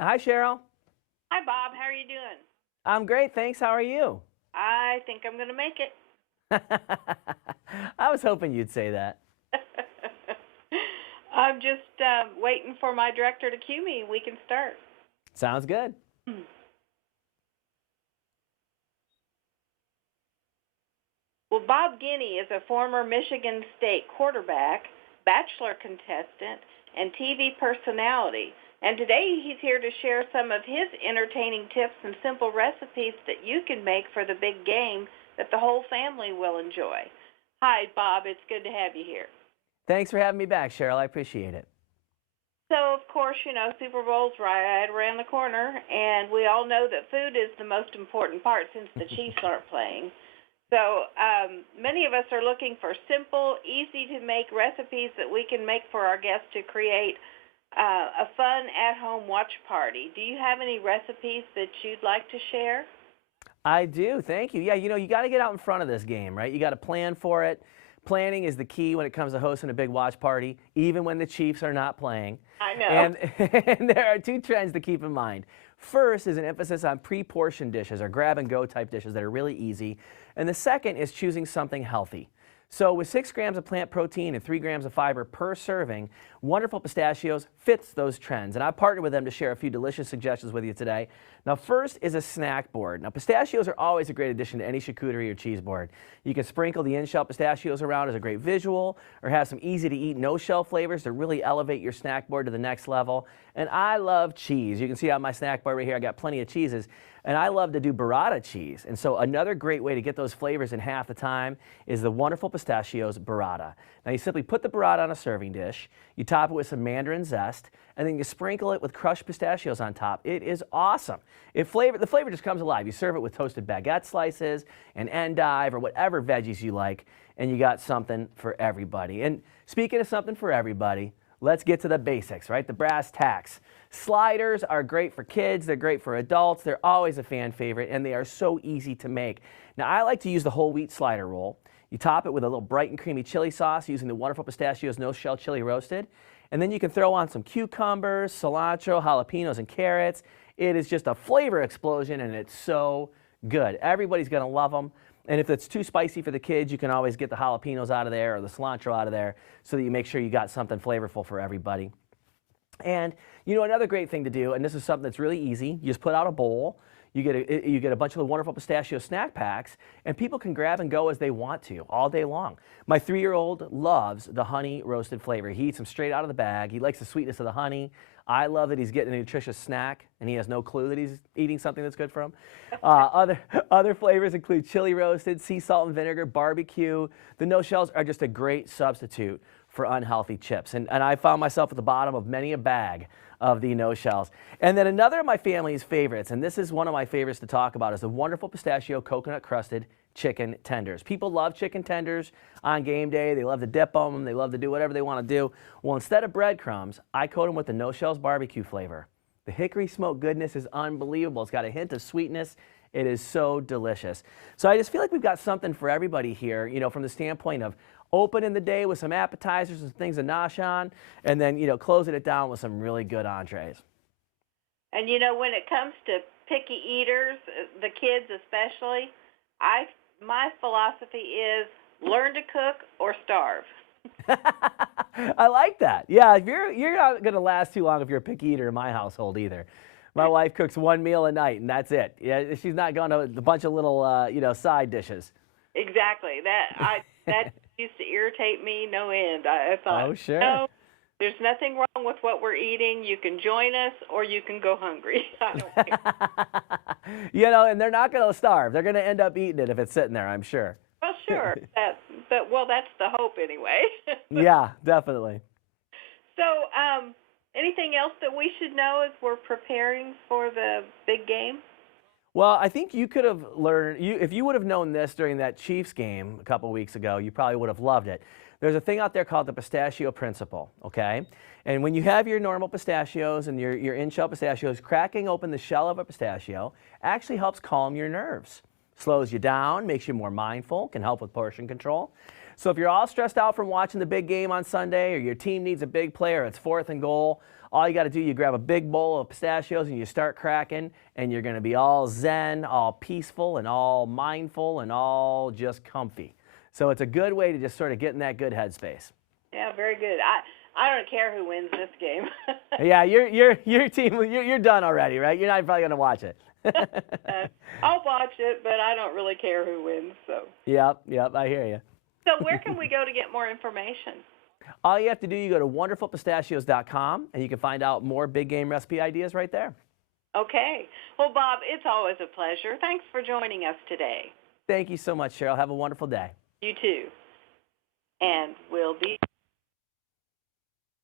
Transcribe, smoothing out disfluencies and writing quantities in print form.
Hi, Cheryl. Hi, Bob. How are you doing? I'm great, thanks. How are you? I think I'm going to make it. I was hoping you'd say that. I'm just waiting for my director to cue me. We can start. Sounds good. Well, Bob Guiney is a former Michigan State quarterback, bachelor contestant, and TV personality. And today he's here to share some of his entertaining tips and simple recipes that you can make for the big game that the whole family will enjoy. Hi, Bob. It's good to have you here. Thanks for having me back, Cheryl. I appreciate it. So, of course, Super Bowl's right around the corner, and we all know that food is the most important part since the Chiefs aren't playing. So many of us are looking for simple, easy-to-make recipes that we can make for our guests to create a fun at-home watch party. Do you have any recipes that you'd like to share? I do, thank you. Yeah, you got to get out in front of this game, right? You got to plan for it. Planning is the key when it comes to hosting a big watch party, even when the Chiefs are not playing. I know. And there are two trends to keep in mind. First is an emphasis on pre-portioned dishes or grab-and-go type dishes that are really easy. And the second is choosing something healthy. So with 6 grams of plant protein and 3 grams of fiber per serving, Wonderful Pistachios fits those trends. And I partnered with them to share a few delicious suggestions with you today. Now first is a snack board. Now pistachios are always a great addition to any charcuterie or cheese board. You can sprinkle the in-shell pistachios around as a great visual, or have some easy to eat no-shell flavors to really elevate your snack board to the next level. And I love cheese. You can see on my snack board right here I got plenty of cheeses. And I love to do burrata cheese. And so another great way to get those flavors in half the time is the Wonderful Pistachios burrata. Now you simply put the burrata on a serving dish, you top it with some mandarin zest, and then you sprinkle it with crushed pistachios on top. It is awesome. The flavor just comes alive. You serve it with toasted baguette slices and endive or whatever veggies you like, and you got something for everybody. And speaking of something for everybody, let's get to the basics, right? The brass tacks. Sliders are great for kids, they're great for adults, they're always a fan favorite, and they are so easy to make. Now I like to use the whole wheat slider roll. You top it with a little bright and creamy chili sauce using the Wonderful Pistachios no-shell chili roasted. And then you can throw on some cucumbers, cilantro, jalapenos, and carrots. It is just a flavor explosion, and it's so good. Everybody's gonna love them. And if it's too spicy for the kids, you can always get the jalapenos out of there or the cilantro out of there so that you make sure you got something flavorful for everybody. And another great thing to do, and this is something that's really easy, you just put out a bowl, you get a bunch of the Wonderful Pistachio snack packs, and people can grab and go as they want to all day long. My 3-year-old loves the honey roasted flavor. He eats them straight out of the bag. He likes the sweetness of the honey. I love that he's getting a nutritious snack, and he has no clue that he's eating something that's good for him. Other flavors include chili roasted, sea salt and vinegar, barbecue. The no-shells are just a great substitute for unhealthy chips. And I found myself at the bottom of many a bag of the no-shells. And then another of my family's favorites, and this is one of my favorites to talk about, is the Wonderful Pistachio Coconut Crusted Chicken Tenders. People love chicken tenders on game day. They love to dip them. They love to do whatever they want to do. Well, instead of breadcrumbs, I coat them with the no-shells barbecue flavor. The hickory smoke goodness is unbelievable. It's got a hint of sweetness. It is so delicious. So I just feel like we've got something for everybody here, from the standpoint of opening the day with some appetizers and things to nosh on, and then, closing it down with some really good entrees. And, when it comes to picky eaters, the kids especially, my philosophy is learn to cook or starve. I like that. Yeah, you're not going to last too long if you're a picky eater in my household either. My wife cooks one meal a night, and that's it. Yeah, she's not going to a bunch of little, side dishes. Exactly. That used to irritate me no end. I thought, oh, sure. No, there's nothing wrong with what we're eating. You can join us, or you can go hungry. I don't care. And they're not going to starve. They're going to end up eating it if it's sitting there, I'm sure. Well, sure. That's the hope anyway. Yeah, definitely. So, anything else that we should know as we're preparing for the big game? Well, I think you could have learned, if you would have known this during that Chiefs game a couple weeks ago, you probably would have loved it. There's a thing out there called the Pistachio Principle, okay? And when you have your normal pistachios and your in-shell pistachios, cracking open the shell of a pistachio actually helps calm your nerves. Slows you down, makes you more mindful, can help with portion control. So if you're all stressed out from watching the big game on Sunday, or your team needs a big play, or it's 4th and goal, all you got to do, you grab a big bowl of pistachios and you start cracking, and you're going to be all zen, all peaceful, and all mindful, and all just comfy. So it's a good way to just sort of get in that good headspace. Yeah, very good. I don't care who wins this game. Yeah, your team, you're done already, right? You're not probably going to watch it. I'll watch it, but I don't really care who wins. So. Yep, I hear you. So where can we go to get more information? All you have to do, you go to wonderfulpistachios.com, and you can find out more big game recipe ideas right there. Okay. Well, Bob, it's always a pleasure. Thanks for joining us today. Thank you so much, Cheryl. Have a wonderful day. You too. And we'll be